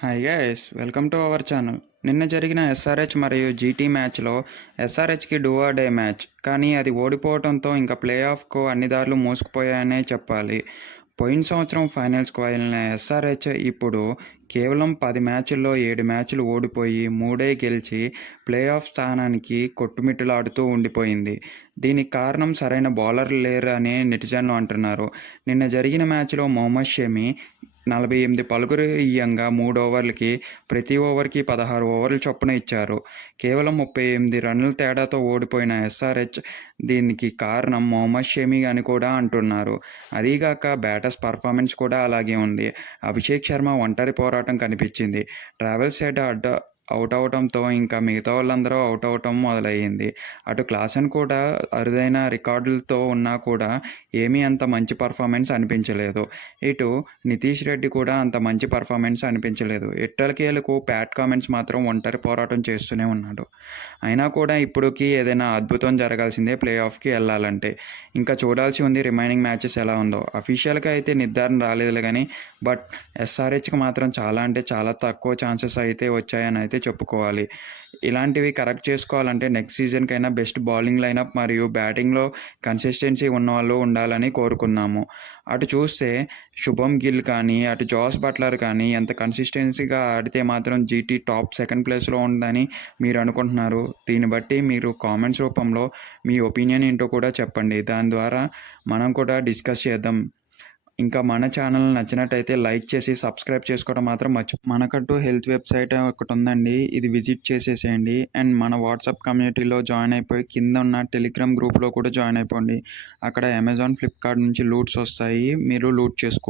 Hi guys, welcome to our channel. నిన్న జరిగిన SRH మరియు జీటీ మ్యాచ్లో ఎస్ఆర్హెచ్కి డూ ఆర్ డే మ్యాచ్, కానీ అది ఓడిపోవడంతో ఇంకా ప్లే ఆఫ్కు అన్ని దారులు మూసుకుపోయాయనే చెప్పాలి. పోయిన సంవత్సరం ఫైనల్స్కి వెళ్ళిన ఎస్ఆర్హెచ్ ఇప్పుడు కేవలం 10 మ్యాచ్ల్లో 7 మ్యాచ్లు ఓడిపోయి 3 గెలిచి ప్లే ఆఫ్ స్థానానికి కొట్టుమిట్టులాడుతూ ఉండిపోయింది. దీనికి కారణం సరైన బౌలర్లు లేరు అని నెటిజన్లు అంటున్నారు. నిన్న జరిగిన మ్యాచ్లో మొహమ్మద్ షమి 48 పరుగులు ఇయ్యంగా 3 ఓవర్లకి ప్రతి ఓవర్కి 16 ఓవర్ల చొప్పున ఇచ్చారు. కేవలం 38 రన్నుల తేడాతో ఓడిపోయిన ఎస్ఆర్హెచ్ దీనికి కారణం మొహమ్మద్ షమి అని కూడా అంటున్నారు. అదీగాక బ్యాటర్స్ పర్ఫార్మెన్స్ కూడా అలాగే ఉంది. అభిషేక్ శర్మ ఒంటరి పోరాటం కనిపించింది. ట్రావెల్స్ హెడ్ అవుట్ అవడంతో ఇంకా మిగతా వాళ్ళందరూ అవుట్ అవటం మొదలయ్యింది. అటు క్లాసెన్ కూడా అరుదైన రికార్డులతో ఉన్నా కూడా ఏమీ అంత మంచి పర్ఫార్మెన్స్ అనిపించలేదు. ఇటు నితీష్ రెడ్డి కూడా అంత మంచి పర్ఫార్మెన్స్ అనిపించలేదు. ఎట్టకేలకు ప్యాట్ కామెంట్స్ మాత్రం ఒంటరి పోరాటం చేస్తూనే ఉన్నాడు. అయినా కూడా ఇప్పటికీ ఏదైనా అద్భుతం జరగాల్సిందే ప్లే ఆఫ్కి వెళ్ళాలంటే. ఇంకా చూడాల్సి ఉంది రిమైనింగ్ మ్యాచెస్ ఎలా ఉందో. అఫీషియల్గా అయితే నిర్ధారణ రాలేదు కానీ బట్ ఎస్ఆర్హెచ్కి మాత్రం చాలా అంటే చాలా తక్కువ ఛాన్సెస్ అయితే వచ్చాయని అయితే చెప్పుకోవాలి. ఇలాంటివి కరెక్ట్ చేసుకోవాలంటే నెక్స్ట్ సీజన్కైనా బెస్ట్ బౌలింగ్ లైనప్ మరియు బ్యాటింగ్లో కన్సిస్టెన్సీ ఉన్నవాళ్ళు ఉండాలని కోరుకున్నాము. అటు చూస్తే శుభమ్ గిల్ కానీ అటు జాస్ బట్లర్ కానీ ఎంత కన్సిస్టెన్సీగా ఆడితే మాత్రం జీటీ టాప్ సెకండ్ ప్లేస్లో ఉందని మీరు అనుకుంటున్నారు. దీన్ని బట్టి మీరు కామెంట్స్ రూపంలో మీ ఒపీనియన్ ఏంటో కూడా చెప్పండి. దాని ద్వారా మనం కూడా డిస్కస్ చేద్దాం. ఇంకా మన ఛానల్ నచ్చినట్టయితే లైక్ చేసి సబ్స్క్రైబ్ చేసుకోవడం మాత్రం మనకంటూ హెల్త్ వెబ్సైట్ ఒకటి ఉందండి, ఇది విజిట్ చేసేసేయండి. అండ్ మన వాట్సాప్ కమ్యూనిటీలో జాయిన్ అయిపోయి కింద ఉన్న టెలిగ్రామ్ గ్రూప్లో కూడా జాయిన్ అయిపోండి. అక్కడ అమెజాన్, ఫ్లిప్కార్ట్ నుంచి లూట్స్ వస్తాయి, మీరు లూట్ చేసుకోవచ్చు.